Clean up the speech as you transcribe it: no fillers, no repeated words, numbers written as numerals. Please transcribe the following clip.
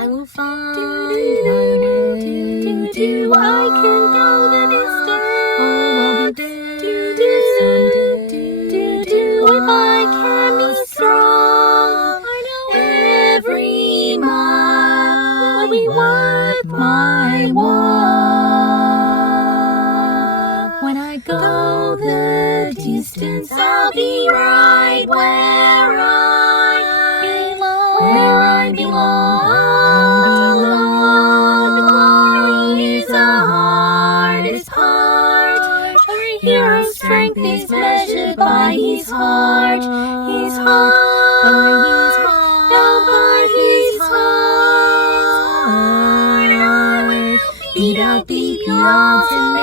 I will find my way to I can go the distance. If I can be strong, I know every mile will be worth my while. When I go the distance, I'll be right where I belong. Glory is the hardest part. A hero's strength is measured by his heart. His heart. By his heart. I will beat out the odds and